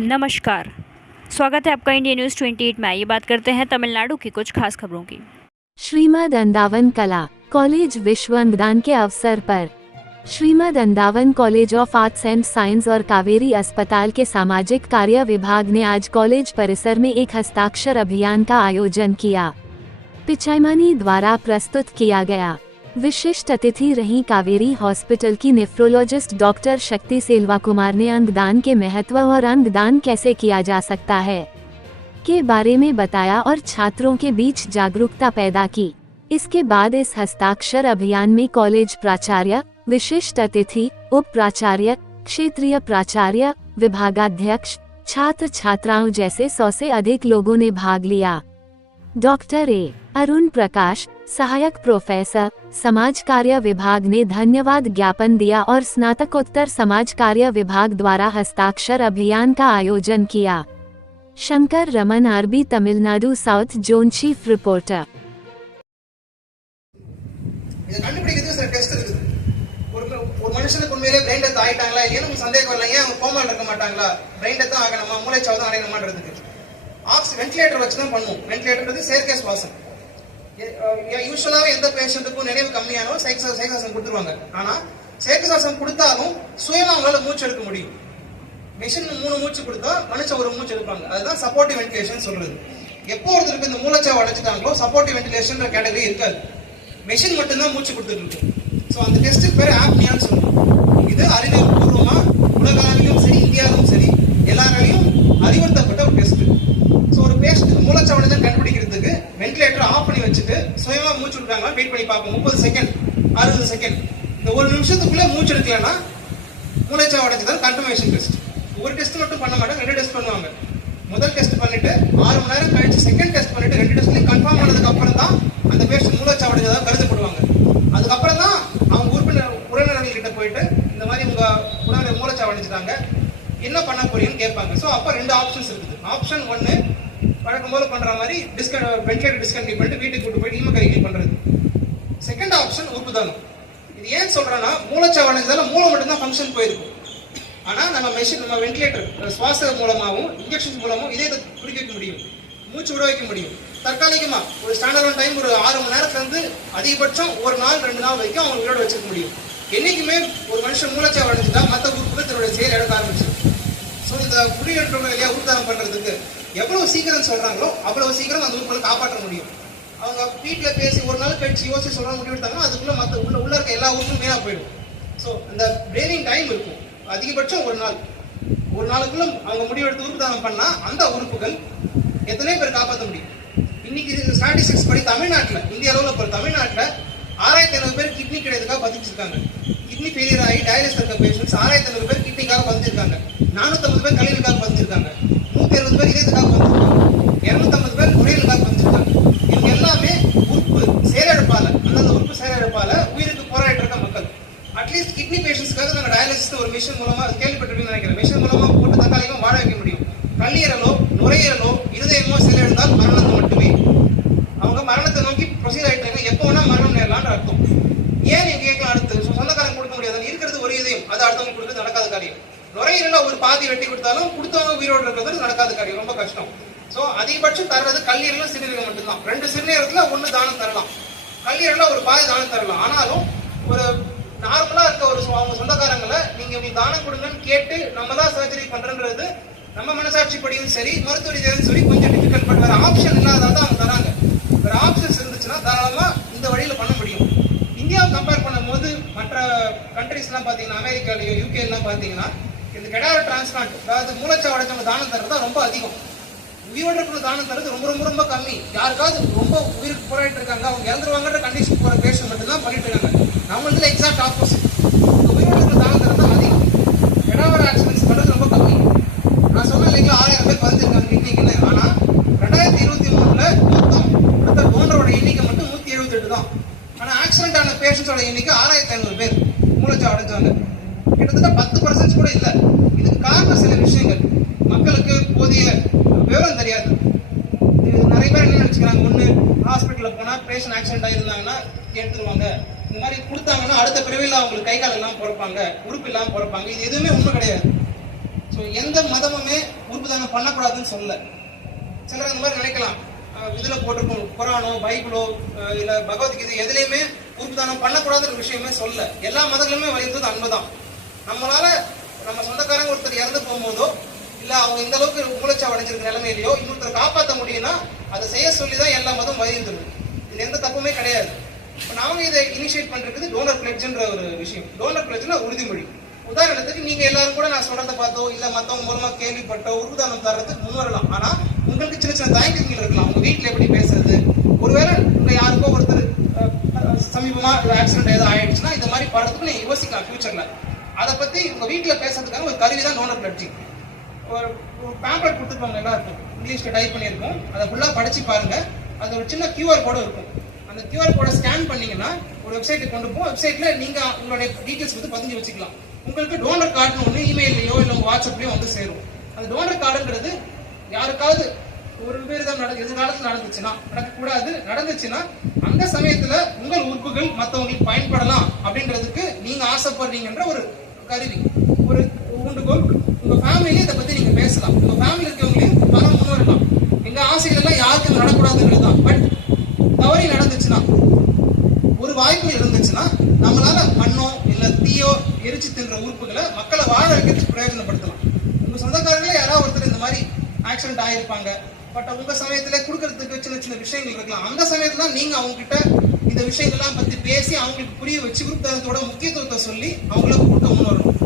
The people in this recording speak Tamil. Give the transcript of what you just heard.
नमस्कार। स्वागत है आपका इंडिया न्यूज़ 28 में। आइए बात करते हैं तमिलनाडु की कुछ खास खबरों की। श्रीमद अंदावन कला कॉलेज विश्व अंगदान के अवसर पर Srimad Andavan college of arts and science और कावेरी अस्पताल के सामाजिक कार्य विभाग ने आज कॉलेज परिसर में एक हस्ताक्षर अभियान का आयोजन किया। पिचाईमानी द्वारा प्रस्तुत किया गया। विशिष्ट अतिथि रही कावेरी हॉस्पिटल की नेफ्रोलॉजिस्ट डॉक्टर शक्ति सेल्वा कुमार ने अंगदान के महत्व और अंगदान कैसे किया जा सकता है के बारे में बताया और छात्रों के बीच जागरूकता पैदा की। इसके बाद इस हस्ताक्षर अभियान में कॉलेज प्राचार्य, विशिष्ट अतिथि, उप प्राचार्य, क्षेत्रीय प्राचार्य, विभागाध्यक्ष, छात्र छात्राओं जैसे 100 से अधिक लोगों ने भाग लिया। डॉक्टर अरुण प्रकाश, सहायक प्रोफेसर, समाज कार्य विभाग ने धन्यवाद ज्ञापन दिया और स्नातकोत्तर समाज कार्य विभाग द्वारा हस्ताक्षर अभियान का आयोजन किया। Shankar Raman, RB, Tamil Nadu south zone chief reporter. ஒரு மனுஷனுக்கு உண்மையிலே பிரெயின் டெத் ஆயிட்டாங்களா இல்லையா நமக்கு சந்தேகம் இல்லை. ஏன் கோமால இருக்க மாட்டாங்களா? பிரெயின் டெத் ஆகணுமா, மூளைச்சாவு தான் அடையணுமான்றதுக்கு வென்டிலேட்டர் வச்சு தான் பண்ணுவோம். வென்டிலேட்டர் செயற்கை சுவாசம். யூஸ்வலாவே எந்த பேஷண்ட்டுக்கும் நினைவு கம்மியானோ செயற்கை சுவாசம் கொடுத்துருவாங்க. ஆனா செயற்கை சுவாசம் கொடுத்தாலும் சுயமா அவங்களால மூச்சு எடுக்க முடியும். மிஷின் 3 மூச்சு கொடுத்தா மனுஷன் ஒரு மூச்சு எடுப்பாங்க. அதுதான் சப்போர்ட்டிவ் வென்டிலேஷன் சொல்றது. எப்போ ஒருத்தருக்கு இந்த மூளைச்சாவு அடைச்சிட்டாங்களோ சப்போர்ட்டிவ் வென்டிலேஷன் கேட்டகரி இருக்காது. மெஷின் மட்டும்தான் மூச்சு கொடுத்துட்டு இருக்கு. ஸோ அந்த டெஸ்ட்டுக்கு பேர் ஆப்னியான்னு சொல்லுவோம். இது அறிவியல் பூர்வமா உலக அளவிலும் சரி, இந்தியாவிலும் சரி, எல்லாராலையும் அறிவுறுத்தப்பட்ட ஒரு டெஸ்ட். ஸோ ஒரு பேஷண்ட்டுக்கு மூளைச்சாவடை கண்டுபிடிக்கிறதுக்கு வென்டிலேட்டர் ஆஃப் பண்ணி வச்சுட்டு சுயமா மூச்சு விடுறாங்களா வெயிட் பண்ணி பார்ப்போம். 30 செகண்ட், 60 செகண்ட். இந்த ஒரு நிமிஷத்துக்குள்ள மூச்சு எடுக்கலன்னா மூளைச்சாவு அடைஞ்சதான் கன்ஃபர்மேஷன் டெஸ்ட். ஒரு டெஸ்ட் மட்டும் பண்ண மாட்டாங்க, 2 டெஸ்ட் பண்ணுவாங்க. முதல் டெஸ்ட் பண்ணிட்டு 6 மணி நேரம் கழிச்சு செகண்ட் டெஸ்ட் பண்ணிட்டு 2 டெஸ்ட்லையும் கன்ஃபார்ம் ஆனதுக்கு அப்புறம் தான் அந்த பேஷண்ட் மூளைச்சாவு அடைஞ்சதாக கருதப்படுவாங்க. அதுக்கப்புறம் தான் அவங்க உறவினர்கள் கிட்ட போயிட்டு இந்த மாதிரி உங்க உடனே மூளைச்சாவு அடைஞ்சிட்டாங்க, என்ன பண்ண போறீங்கன்னு கேட்பாங்க. ஸோ அப்போ 2 ஆப்ஷன்ஸ் இருக்குது. ஆப்ஷன் 1 வழக்கம் போல பண்ற மாதிரி வென்டிலேட்டர் டிஸ்கண்டினியூ பண்ணிட்டு வீட்டுக்கு கூட்டு போயிட்டு ஈமக்கரிக்கை பண்றது. செகண்ட் ஆப்ஷன் உறுப்பு தானம். இது ஏன் சொல்றேன்னா மூளைச்சாவு அடைஞ்சதால மூளை மட்டும்தான் ஃபங்க்ஷன் போயிருக்கும். ஆனா நம்ம வென்டிலேட்டர் சுவாச மூலமாகவும் இன்ஜெக்ஷன் மூலமாகவும் இதே குடிக்க வைக்க முடியும், மூச்சு விட வைக்க முடியும். தற்காலிகமா ஒரு ஸ்டாண்டர்ட் டைம் ஒரு 6 மணி நேரத்துல இருந்து அதிகபட்சம் 1 நாள் 2 நாள் வரைக்கும் அவங்க உயிரோட வச்சுக்க முடியும். என்னைக்குமே ஒரு மனுஷன் மூளைச்சாவு அடைஞ்சிட்டா மற்ற உறுப்புகள் தன்னுடைய செயல் எடுக்க ஆரம்பிச்சிடும். ஸோ இந்த குடியேற்றம் இல்லையா உறுதானம் பண்றதுக்கு எவ்வளவு சீக்கிரம் சொல்றாங்களோ அவ்வளவு சீக்கிரம் அந்த உறுப்புகளை காப்பாற்ற முடியும். அவங்க வீட்டில் பேசி ஒரு நாள் கழிச்சு யோசிச்சு சொல்ற முடிவு எடுத்தாங்கன்னா அதுக்குள்ள மற்ற உள்ள இருக்க எல்லா உறுப்பும் வீணா போயிடும். ஸோ இந்த பிரீதிங் டைம் இருக்கும் அதிகபட்சம் 1 நாள். ஒரு நாளுக்குள்ள அவங்க முடிவெடுத்து உறுப்பு தானம் பண்ணா அந்த உறுப்புகள் எத்தனை பேர் காப்பாற்ற முடியும். இன்னைக்கு ஸ்டாட்டிஸ்டிக்ஸ் படி தமிழ்நாட்டில், இந்திய அளவில் இப்போ தமிழ்நாட்டில் 6500 பேர் கிட்னி கிடையாதுக்காக பதிச்சிருக்காங்க. கிட்னி ஃபெயிலியர் ஆகி டயாலிசிஸ் இருக்க பேஷண்ட்ஸ் 6500 பேர் கிட்னிக்காக பதிச்சிருக்காங்க. 450 பேர் கல்லீரலுக்காக பதிச்சிருக்காங்க. 170 பேர் இதயத்துக்காக பதிச்சிருக்காங்க. 250 பேர் நுரையீரலுக்காக பதிச்சிருக்காங்க. இவங்க எல்லாமே உறுப்பு செயலிழப்பால, அந்தந்த உறுப்பு செயலிழப்பால உயிருக்கு போராடிட்டு இருக்க மக்கள். அட்லீஸ்ட் கிட்னி பேஷண்ட்ஸ்க்காக நாங்கள் டயாலிசிஸ் ஒரு மிஷின் மூலமா கேள்விப்பட்டிருக்கீங்கன்னு நினைக்கிறேன். மிஷின் மூலமா போட்டு தற்காலிகமாக வாழ வைக்க முடியும். கல்லீரலோ நுரையீரலோ இருதயமோ செயலிழந்தால் மரணத்தை மட்டுமே. அவங்க மரணத்தை நோக்கி ப்ரொசீட் ஆகிட்டாங்க. எப்போ வேணா மரணம் நேரலான்னு அர்த்தம். ஏன் நீங்க கேட்கலாம், அடுத்து சொந்தக்காரங்க கொடுக்க முடியாது, இருக்கிறது ஒரு இதயம், அது அடுத்தவங்க கொடுக்குறது நடக்காத காரியம். நுரையீரல ஒரு பாதி வெட்டி கொடுத்தாலும் கொடுத்தவங்க உயிரோடு இருக்கிறது நடக்காத காரியம், ரொம்ப கஷ்டம். ஸோ அதிகபட்சம் தர்றது கல்லீரலும் சிறுநீரகம் மட்டும்தான். 2 சிறுநீரகத்துல 1 தானம் தரலாம், கல்லீரல ஒரு பாதி தானம் தரலாம். ஆனாலும் ஒரு நார்மலா இருக்க ஒரு அவங்க சொந்தக்காரங்களை நீங்க தானம் கொடுங்கன்னு கேட்டு நம்ம தான் சர்ஜரி பண்றன்றது நம்ம மனசாட்சி படியும் சரி, மருத்துவ ரீதியாகவும் சரி கொஞ்சம் டிஃபிகல்ட். பட் வேற ஆப்ஷன் இல்லாதான் அவங்க தராங்க. வேற ஆப்ஷன்ஸ் இருந்துச்சுன்னா தாராளமா இந்த வழியில பண்ண முடியும். இந்தியாவை கம்பேர் பண்ணும்போது மற்ற கண்ட்ரிஸ் எல்லாம் பாத்தீங்கன்னா, அமெரிக்காலயோ யூகே எல்லாம் பாத்தீங்கன்னா இந்த கெடாவர் டிரான்ஸ்பிளான்ட், அதாவது மூளைச்சாவு அடைஞ்சவங்க தானம் தரது தான் ரொம்ப அதிகம். உயிரோட இருக்கிற தானம் தரது ரொம்ப ரொம்ப ரொம்ப கம்மி. யாருக்காவது ரொம்ப உயிருக்கு போராடிட்டு இருக்காங்க, அவங்க இறந்துருவாங்கன்ற கண்டிஷன் போற பேஷண்ட் மட்டும் தான் பண்ணிட்டு இருக்காங்க. நம்ம வந்து எக்ஸாக்ட் ஆப்போசிட். உயிரோட இருக்கிற தானம் தரது தான் அதிகம். கெடாவர் ஆக்சிடென்ட்ஸ் பண்றது ரொம்ப கம்மி. நான் சொன்னேன் இல்லைங்களா 6000 பேர் பதிஞ்சிருக்காங்க கிட்னிக்குன்னு. ஆனா 2023 மொத்தம் கொடுத்த டோனரோட எண்ணிக்கை மட்டும் 178 தான். ஆனா ஆக்சிடென்ட் ஆன பேஷண்ட்ஸோட எண்ணிக்கை 6500 பேர் மூளைச்சாவு அடைஞ்சாங்க. கிட்டத்தட்ட 10% கூட இல்லை. இதுக்கு காரணம் சில விஷயங்கள். மக்களுக்கு போதிய விவரம் தெரியாது. நிறைய பேர் என்ன நினைச்சுக்கிறாங்க, ஒண்ணு ஹாஸ்பிட்டல்ல போனா பேஷண்ட் ஆக்சிடென்ட் ஆயிருந்தாங்கன்னா எடுத்துருவாங்க, இந்த மாதிரி கொடுத்தாங்கன்னா அடுத்த பிறவியில் அவங்களுக்கு கை கால் எல்லாம் பிறப்பாங்க, உறுப்பு இல்லாமல் பிறப்பாங்க. இது எதுவுமே உண்மை கிடையாது. ஸோ எந்த மதமுமே உறுப்பு தானம் பண்ணக்கூடாதுன்னு சொல்ல. சிலர் அந்த மாதிரி நினைக்கலாம், இதுல போட்டிருக்கும் குரானோ பைபிளோ இல்ல பகவத்கீதை எதுலையுமே உறுப்பு தானம் பண்ணக்கூடாதுன்ற விஷயமே சொல்ல. எல்லா மதங்களுமே வலியுறுத்தது அன்புதான். நம்மளால நம்ம சொந்தக்காரங்க ஒருத்தர் இறந்து போகும்போதோ இல்ல அவங்க இந்த அளவுக்கு மூளைச்சாவு அடைஞ்சிருக்க நிலைமையிலையோ இன்னொருத்தரை காப்பாற்ற முடியும்னா அதை செய்ய சொல்லிதான் எல்லா மதம் வலியுறுத்துது. இது எந்த தப்புமே கிடையாது. இப்போ நாம இதை இனிஷியேட் பண்றது டோனர் பிளட்ஜ்ன்ற ஒரு விஷயம். டோனர் பிளட்ஜ்னா உறுதிமொழி. உதாரணத்துக்கு நீங்க எல்லாரும் கூட நான் சொல்றதை பார்த்தோ இல்ல மத்தவங்க மூலமா கேள்விப்பட்டோ உறுதிதானம் தர்றதுக்கு முன் வரலாம். ஆனா உங்களுக்கு சின்ன சின்ன தயக்கங்கள் இருக்கலாம். உங்க வீட்டுல எப்படி பேசுறது, ஒருவேளை உங்க யாருக்கோ ஒருத்தர் சமீபமா ஆக்சிடென்ட் ஏதோ ஆயிடுச்சுன்னா இந்த மாதிரி படுறதுக்கு நீங்க யோசிக்கலாம் ஃபியூச்சர்ல. அதை பத்தி உங்க வீட்டுல பேசுறதுக்காக ஒரு கருவி தான் டோனர் பிளட்ஜிங். ஒரு பேம்பலெட் கொடுத்துருப்பாங்க, எல்லாருக்கும் இங்கிலீஷ்ல டைப் பண்ணியிருக்கோம். அதை ஃபுல்லா படிச்சு பாருங்க. அது ஒரு சின்ன கியூஆர் கோடு இருக்கும். அந்த கியூஆர் கோடை ஸ்கேன் பண்ணீங்கன்னா ஒரு வெப்சைட்டுக்கு கொண்டு போகும். வெப்சைட்ல நீங்க உங்களுடைய டீடைல்ஸ் வந்து பதிஞ்சு வச்சுக்கலாம். உங்களுக்கு டோனர் கார்டுன்னு ஒன்று இமெயிலையோ இல்லை உங்க வாட்ஸ்அப்லயோ வந்து சேரும். அந்த டோனர் கார்டுன்றது யாருக்காவது ஒரு விபரீதம் எதிர்காலத்தில் நடக்கக்கூடாது, நடந்துச்சுன்னா அந்த சமயத்துல உங்கள் உறுப்புகள் மற்றவங்களுக்கு பயன்படலாம் அப்படின்றதுக்கு நீங்க ஆசைப்படுறீங்கன்ற ஒரு கருவி, ஒரு ஊண்டுகோல். உங்க ஃபேமிலியே இதை பத்தி நீங்க பேசலாம். உங்க ஃபேமிலி இருக்கவங்களையும் பணம் முன் வரலாம். எங்க ஆசைகள் எல்லாம் யாருக்கும் நடக்கூடாதுன்றது தான். பட் தவறி நடந்துச்சுன்னா, ஒரு வாய்ப்பு இருந்துச்சுன்னா நம்மளால மண்ணோ இல்ல தீயோ எரிச்சு தின்ற உறுப்புகளை மக்களை வாழ வைக்கிறதுக்கு பிரயோஜனப்படுத்தலாம். உங்க சொந்தக்காரங்களே யாராவது ஒருத்தர் இந்த மாதிரி ஆக்சிடென்ட் ஆயிருப்பாங்க. பட் உங்க சமயத்துல கொடுக்கறதுக்கு சின்ன சின்ன விஷயங்கள் இருக்கலாம். அந்த சமயத்துல நீங்க அவங்க கிட்ட இந்த விஷயங்கள்லாம் பத்தி பேசி அவங்களுக்கு புரிய வச்சு உறுப்பு தானத்தோட முக்கியத்துவத்தை சொல்லி அவங்களுக்கு கொடுக்க முன் வரணும்.